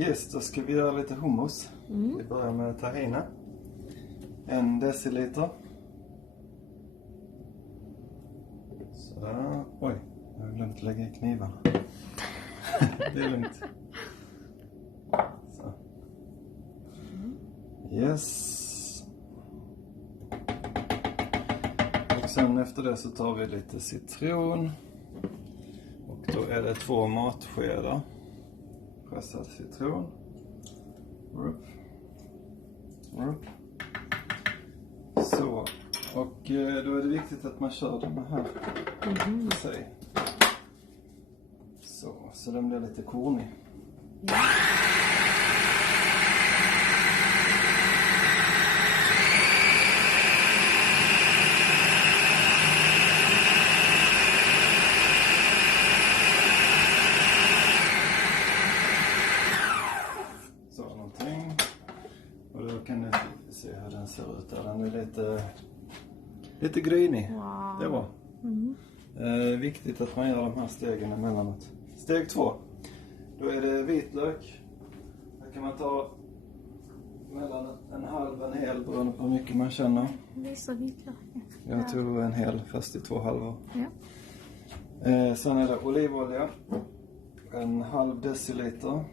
Yes, då ska vi göra lite hummus. Vi börjar med tahina. 1 deciliter. Sådär. Oj, jag har glömt lägga i knivarna. Det är lugnt. Så. Yes. Och sen efter det så tar vi lite citron. Och då är det 2 matskedar pressad citron. Rup. Så. Och då är det viktigt att man kör den här för sig. Så den blir lite kornig. Så någonting. Och då kan ni se hur den ser ut. Den är lite grynig. Wow. Det var. Viktigt att man gör de här stegen emellanåt. Steg 2. Då är det vitlök. Här kan man ta mellan en halv och en hel beroende på hur mycket man känner. Det är så vitlök. Jag tog en hel fast i 2 halvor. Ja. Sen är det olivolja. 1/2 deciliter.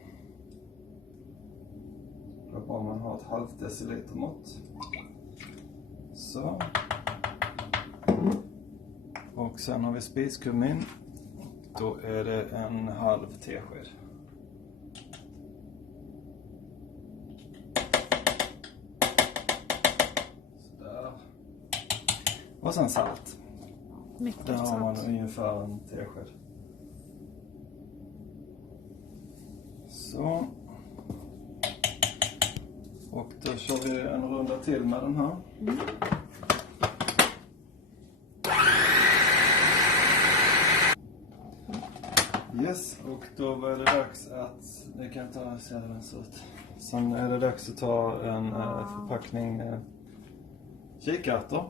Om man har ett 1/2 deciliter mått. Så. Och sen har vi spiskummin. Då är det 1/2 tesked. Sådär. Och sen salt. Mycket Där har man salt. ungefär en tesked. Så. Och då kör vi en runda till med den här. Yes, och då var det dags att, det kan jag ta, se hur den ser ut. Sen är det dags att ta en förpackning kikärtor.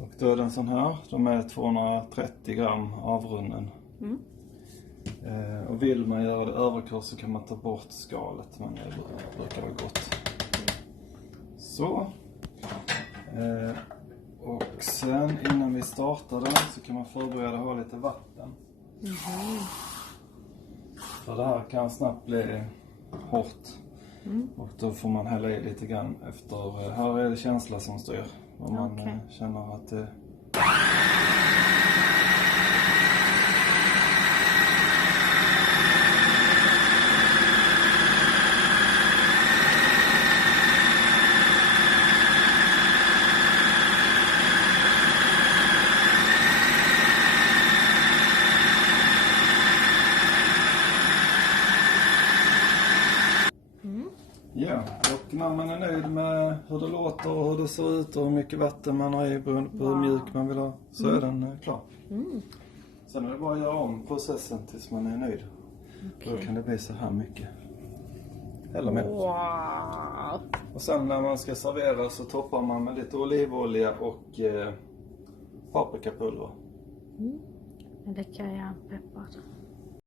Och då är den sån här, de är 230 gram avrunden. Och vill man göra det överkurs så kan man ta bort skalet, men det brukar vara gott. Så. Och sen innan vi startar den så kan man förbereda ha lite vatten. För det här kan snabbt bli hårt. Och då får man hälla i lite grann efter, här är det känsla som styr. Om man känner att det... Ja, och när man är nöjd med hur det låter och hur det ser ut och hur mycket vatten man har i beroende på hur mjuk man vill ha, så är den klar. Sen är det bara att göra om processen tills man är nöjd. Då kan det bli så här mycket. Eller mer. Wow. Och sen när man ska servera så toppar man med lite olivolja och paprikapulver. Det kan jag peppar.